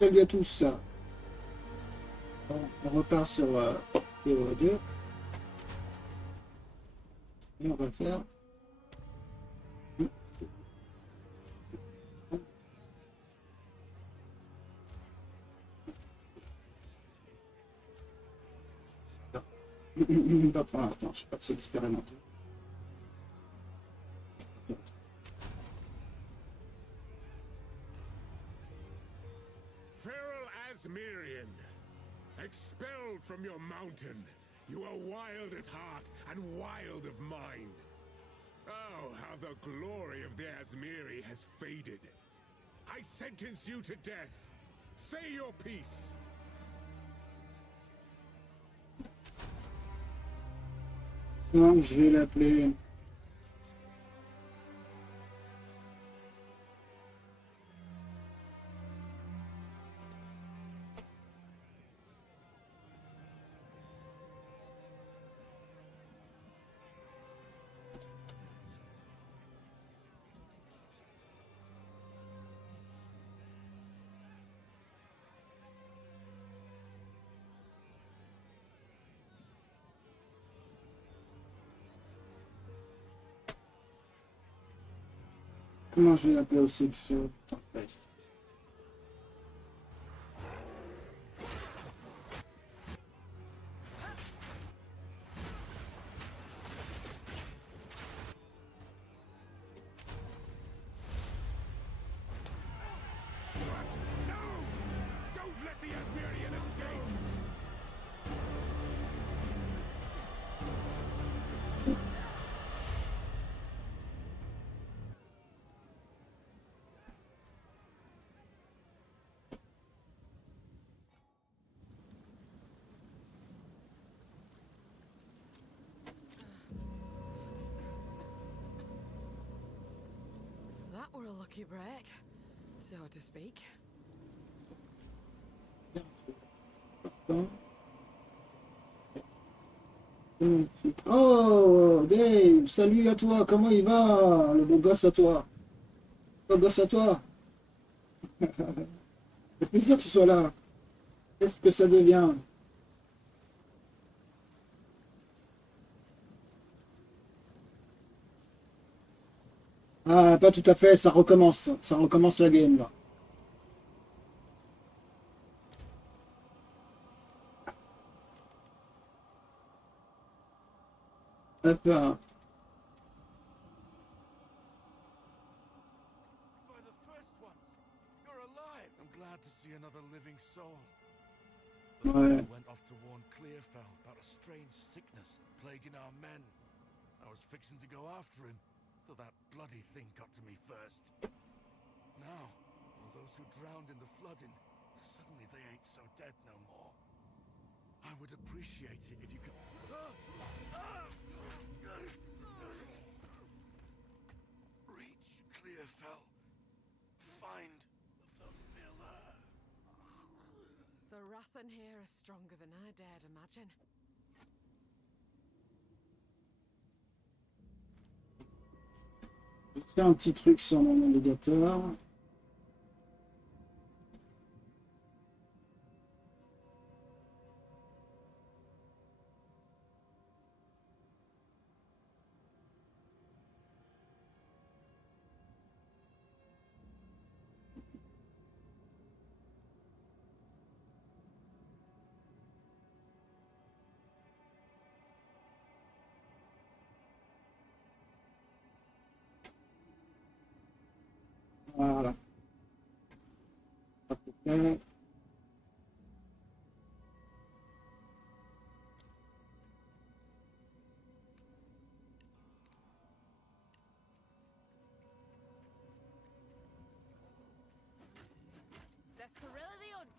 Salut à tous. On repart sur PO2 et on va faire. Pas pour l'instant, je ne suis pas si expérimenté. Asmirian, expelled from your mountain, you are wild at heart and wild of mind. Oh, how the glory of the Asmiri has faded. I sentence you to death. Say your piece. Non, je vais l'appeler. Comment je vais l'appeler aussi sur Tempest? That were a lucky break, so to speak. Oh, Dave, salut à toi, comment il va? Le beau gosse à toi. Le beau gosse à toi. C'est plaisir que tu sois là. Qu'est-ce que ça devient? Ah, pas tout à fait, ça recommence. Ça recommence la game, là. Hop là. Ouais. Went off to warn Clearfell about a strange sickness plaguing our men. I was fixing to go after him, till that bloody thing got to me first. Now, all those who drowned in the flooding, suddenly they ain't so dead no more. I would appreciate it if you could... Reach Clearfell. Find the miller. The wrath in here is stronger than I dared imagine. Je vais faire un petit truc sur mon navigateur. Voilà. Ça, c'est fait. The thrill of the hunt.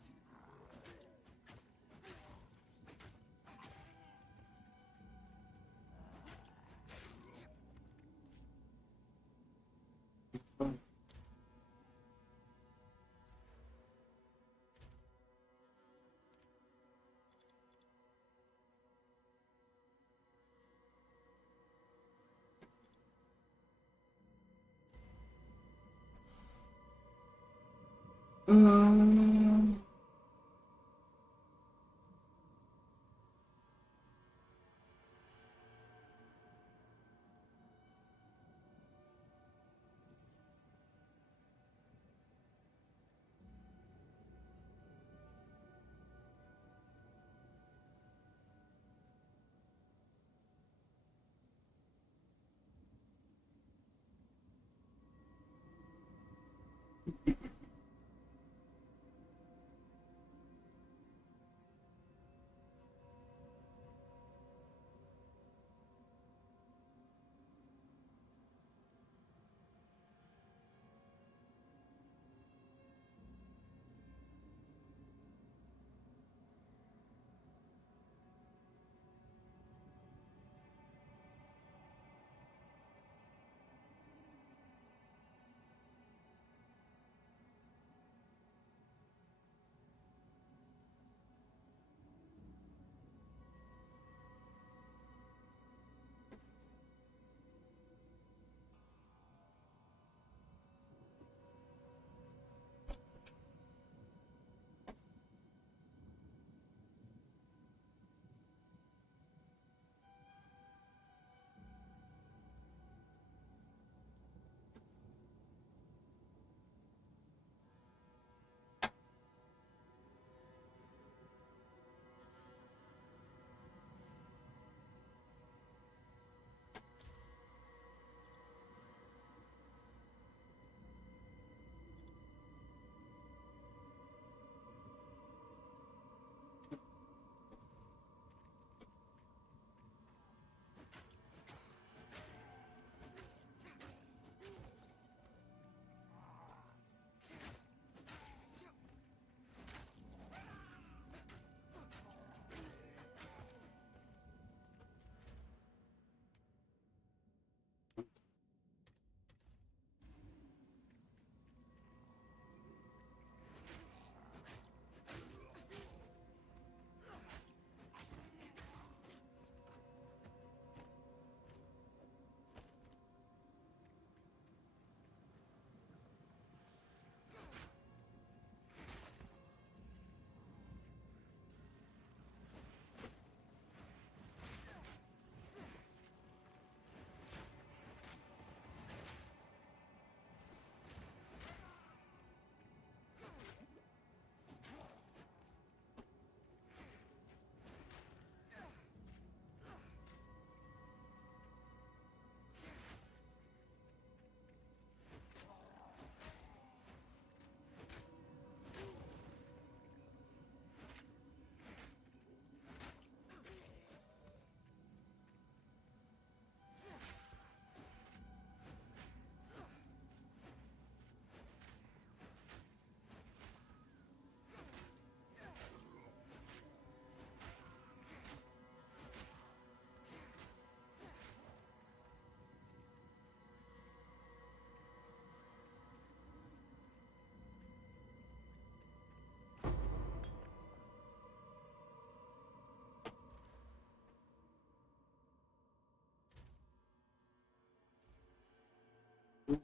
I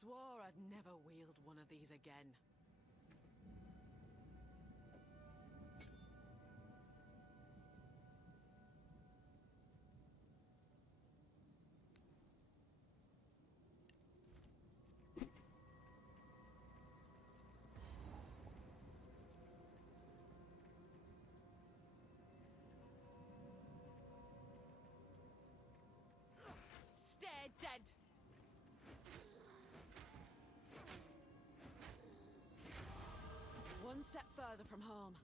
swore I'd never wield one of these again. Stay dead! One step further from home.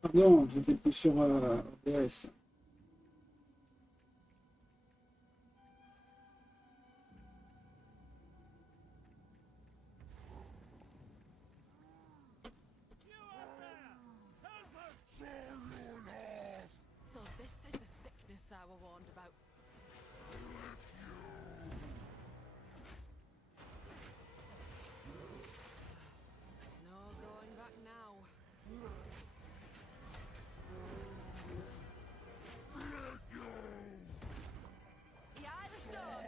Pardon, j'étais plus sur OBS. So this is the sickness I were warned about. No going back now. Behind the stone!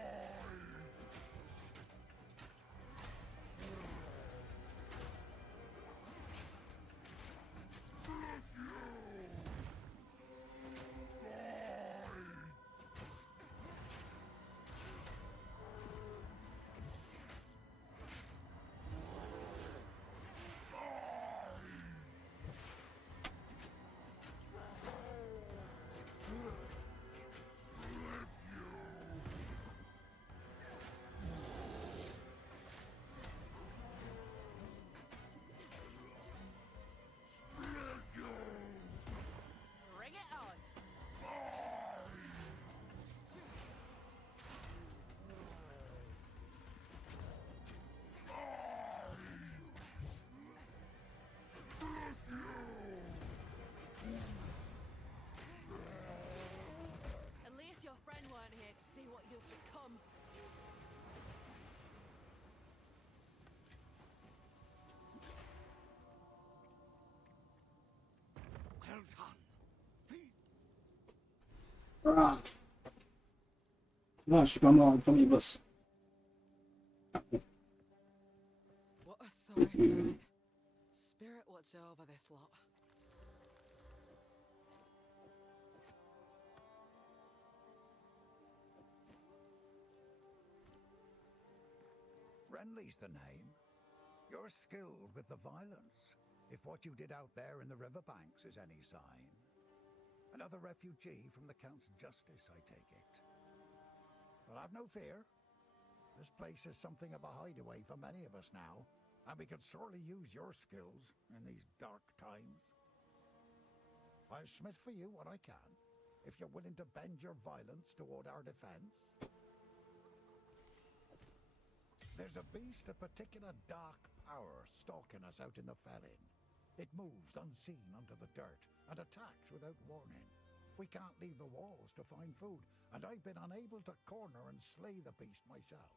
Bring it on! At least your friend weren't here to see what you've become. Well done. Please. Ah. Là, je suis pas mort au premier boss. What a sorry sight. Spirit watch over this lot. Renly's the name. You're skilled with the violence, if what you did out there in the riverbanks is any sign. Another refugee from the Count's justice, I take it. Well, have no fear. This place is something of a hideaway for many of us now, and we could sorely use your skills in these dark times. I'll smith for you what I can, if you're willing to bend your violence toward our defense. There's a beast of particular dark power stalking us out in the felling. It moves unseen under the dirt and attacks without warning. We can't leave the walls to find food, and I've been unable to corner and slay the beast myself.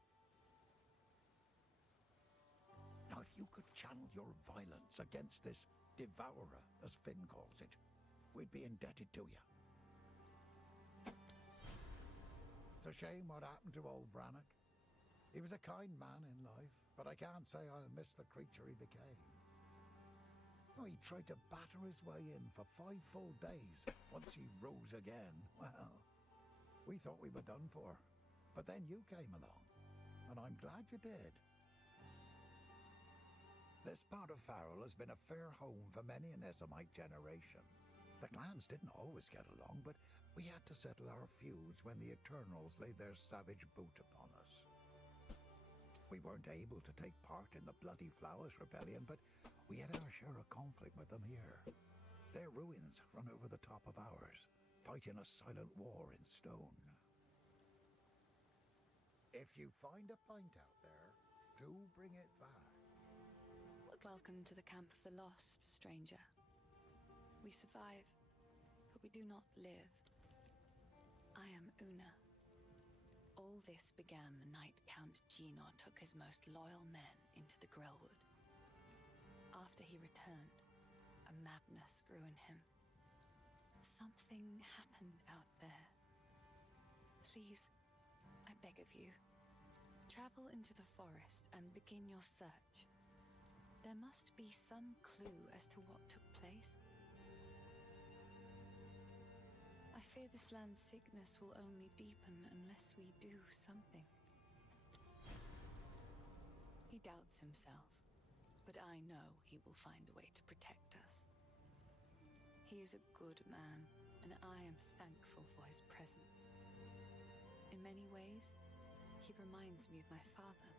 Now, if you could channel your violence against this devourer, as Finn calls it, we'd be indebted to you. It's a shame what happened to old Brannock. He was a kind man in life, but I can't say I'll miss the creature he became. Oh, he tried to batter his way in for 5 full days. Once he rose again, well, we thought we were done for. But then you came along, and I'm glad you did. This part of Farrell has been a fair home for many an Essamite generation. The clans didn't always get along, but we had to settle our feuds when the Eternals laid their savage boot upon us. We weren't able to take part in the Bloody Flowers Rebellion, but we had our share of conflict with them here. Their ruins run over the top of ours, fighting a silent war in stone. If you find a pint out there, do bring it back. Welcome to the camp of the lost, stranger. We survive, but we do not live. I am Una. All this began the night Count Gino took his most loyal men into the Grellwood. After he returned, a madness grew in him. Something happened out there. Please, I beg of you, travel into the forest and begin your search. There must be some clue as to what took place. I fear this land's sickness will only deepen unless we do something. He doubts himself, but I know he will find a way to protect us. He is a good man, and I am thankful for his presence. In many ways, he reminds me of my father.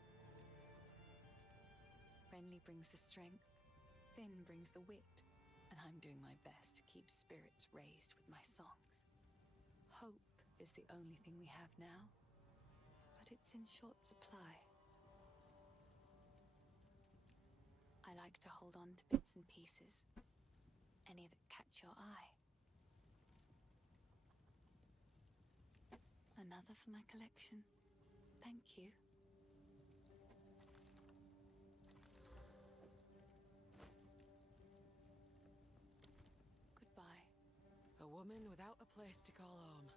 Renly brings the strength, Finn brings the wit, and I'm doing my best to keep spirits raised with my songs. Hope is the only thing we have now, but it's in short supply. I like to hold on to bits and pieces, any that catch your eye. Another for my collection. Thank you. Goodbye. A woman without a place to call home.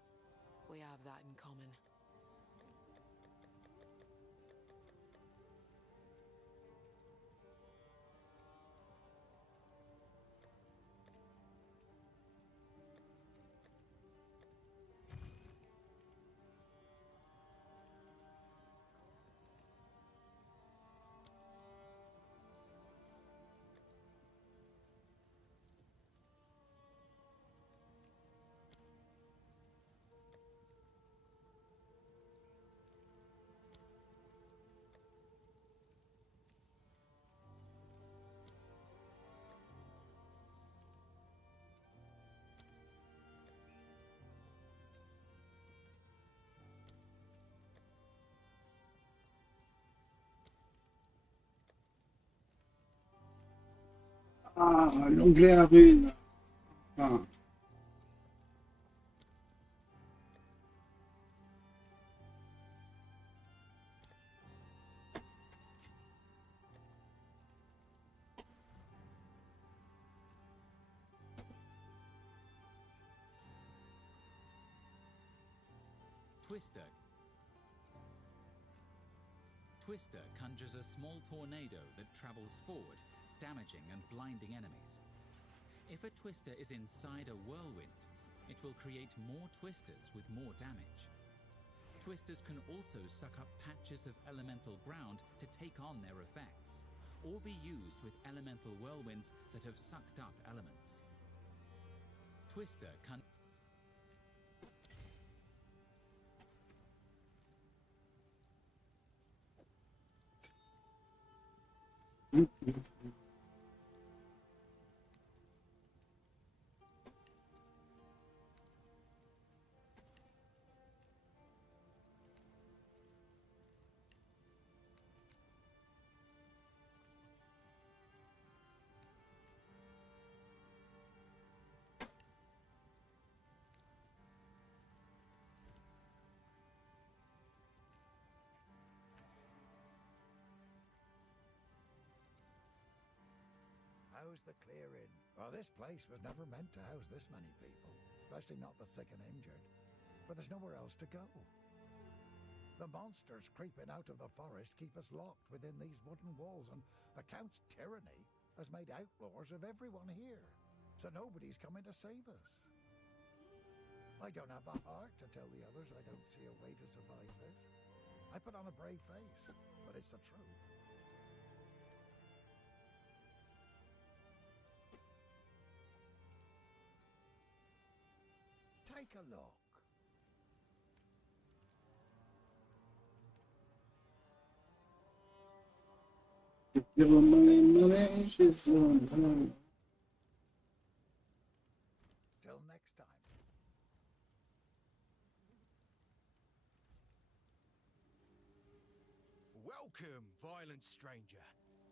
We have that in common. Ah, l'onglet à runes. Ah. Twister conjures a small tornado that travels forward, damaging and blinding enemies. If a Twister is inside a whirlwind, it will create more Twisters with more damage. Twisters can also suck up patches of elemental ground to take on their effects, or be used with elemental whirlwinds that have sucked up elements. Twister can... How's the clearing? Well, this place was never meant to house this many people, especially not the sick and injured. But there's nowhere else to go. The monsters creeping out of the forest keep us locked within these wooden walls, and the Count's tyranny has made outlaws of everyone here. So nobody's coming to save us. I don't have the heart to tell the others I don't see a way to survive this. I put on a brave face, but it's the truth. Take a look. Give them money, she's on. Till next time. Welcome, violent stranger.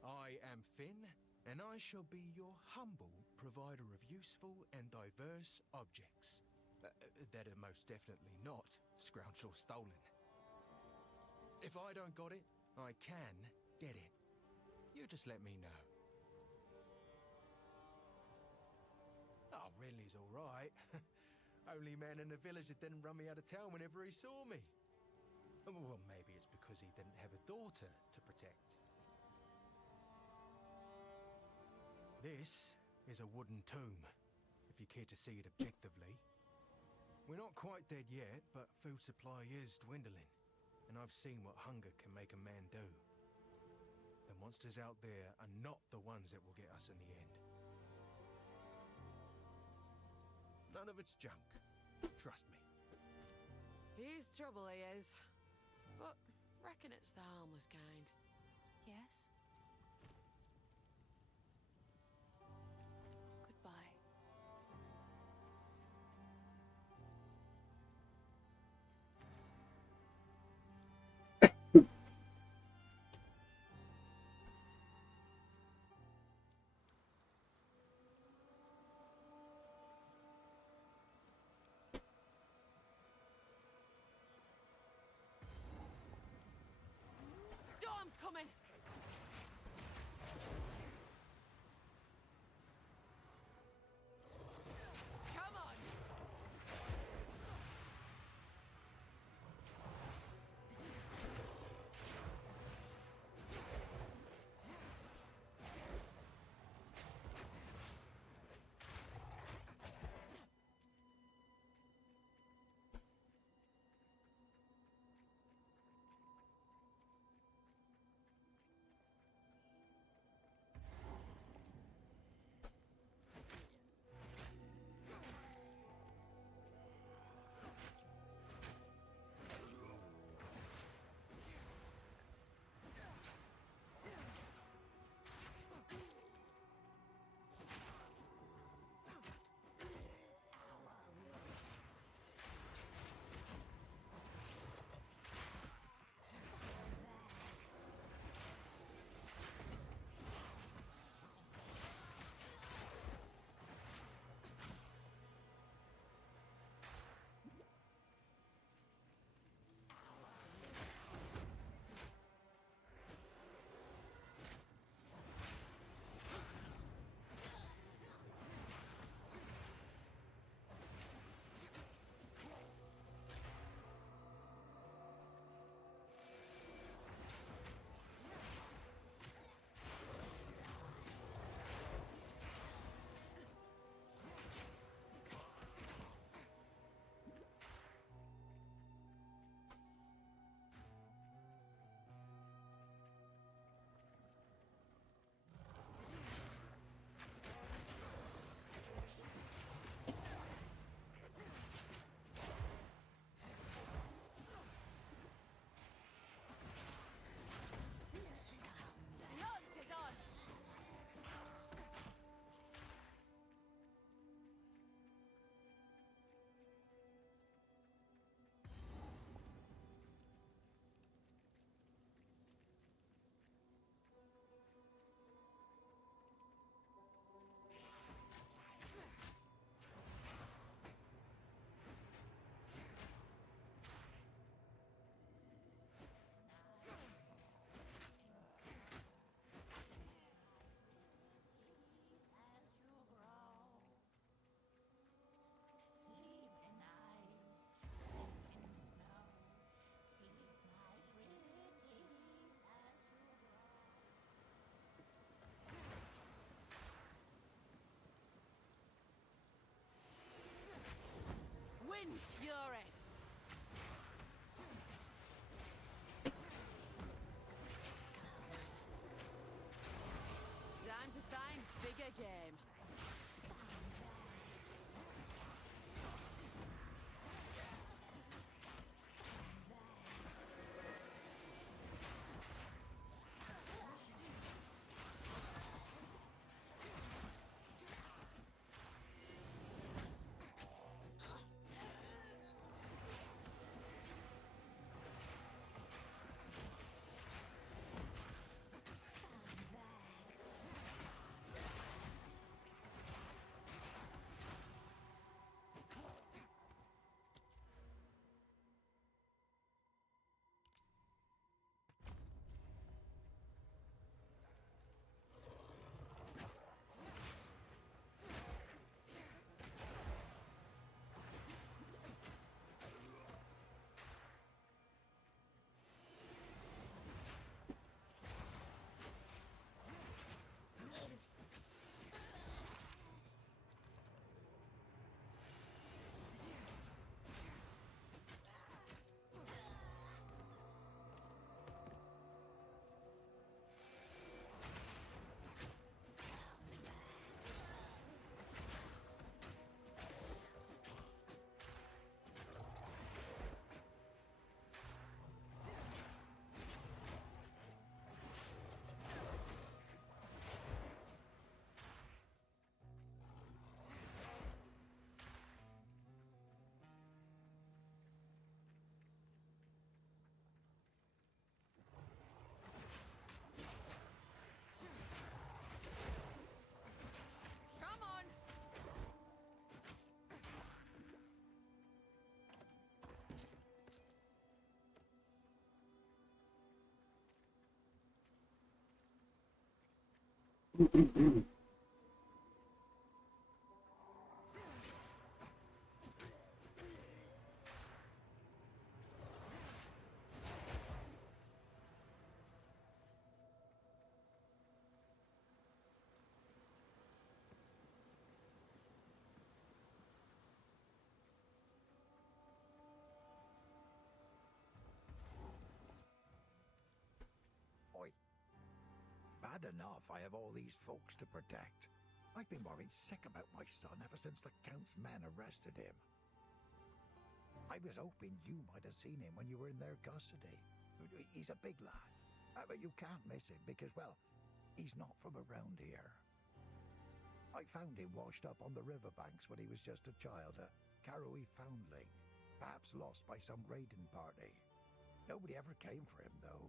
I am Finn, and I shall be your humble provider of useful and diverse objects. That are most definitely not scrounged or stolen. If I don't got it, I can get it. You just let me know. Oh, Renly's all right. Only man in the village that didn't run me out of town whenever he saw me. Well, maybe it's because he didn't have a daughter to protect. This is a wooden tomb, if you care to see it objectively. We're not quite dead yet, but food supply is dwindling, and I've seen what hunger can make a man do. The monsters out there are not the ones that will get us in the end. None of it's junk. Trust me. He's trouble, he is. But reckon it's the harmless kind. Yes? Goodbye. Storm's coming! Oi. Bad enough I have all these folks to protect. I've been worried sick about my son ever since the Count's men arrested him. I was hoping you might have seen him when you were in their custody. He's a big lad, but you can't miss him because, well, he's not from around here. I found him washed up on the riverbanks when he was just a child, a Karoi foundling, perhaps lost by some raiding party. Nobody ever came for him, though.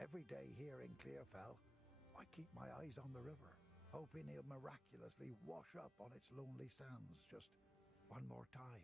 Every day here in Clearfell, I keep my eyes on the river, hoping he'll miraculously wash up on its lonely sands just one more time.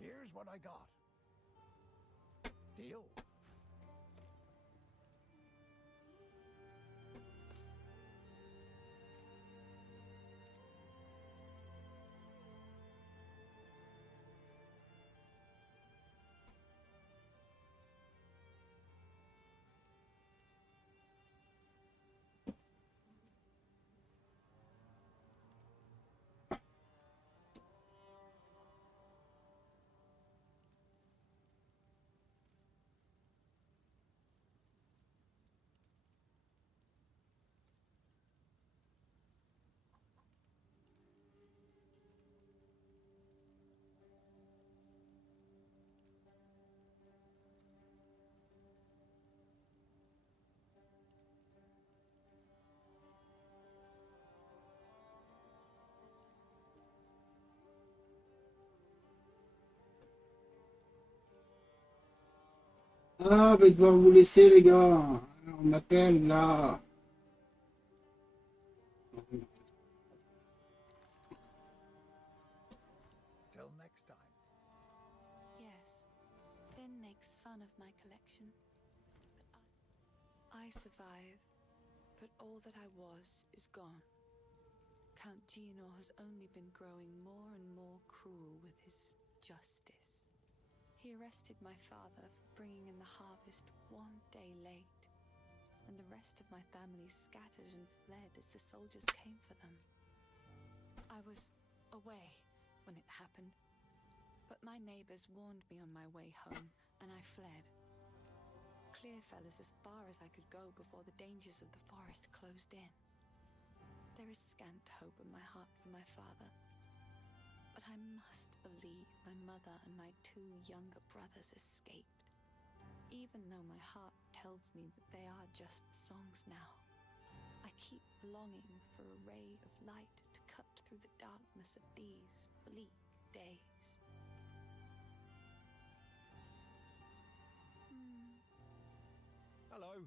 Here's what I got. Deal? Ah, je vais devoir vous laisser, les gars. On m'appelle là. Till next time. Yes, Finn makes fun of my collection, but I survive, but all that I was is gone. Count Gianor has only been growing more and more cruel with his justice. He arrested my father for bringing in the harvest one day late, and the rest of my family scattered and fled as the soldiers came for them. I was away when it happened, but my neighbors warned me on my way home, and I fled. Clearfell is as far as I could go before the dangers of the forest closed in. There is scant hope in my heart for my father, but I must believe my mother and my two younger brothers escaped, even though my heart tells me that they are just songs now. I keep longing for a ray of light to cut through the darkness of these bleak days. Hello.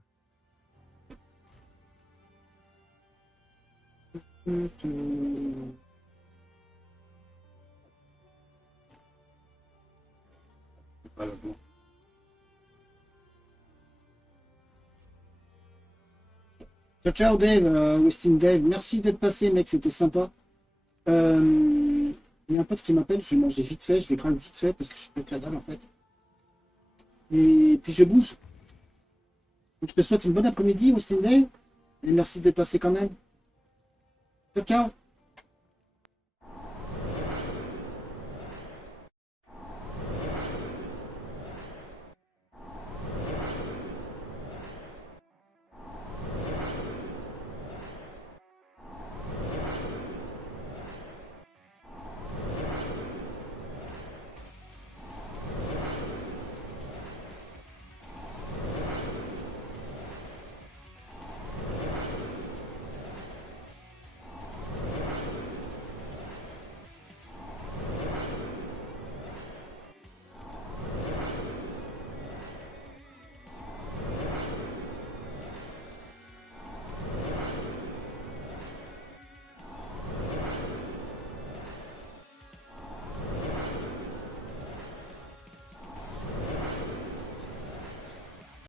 Voilà, bon. Ciao, ciao Dave, Westin Dave. Merci d'être passé, mec, c'était sympa. Il y a un pote qui m'appelle, je vais manger vite fait, je vais grimper vite fait parce que je suis avec la dalle en fait. Et puis je bouge. Donc, je te souhaite une bonne après-midi, Westin Dave. Et merci d'être passé quand même. Ciao, ciao.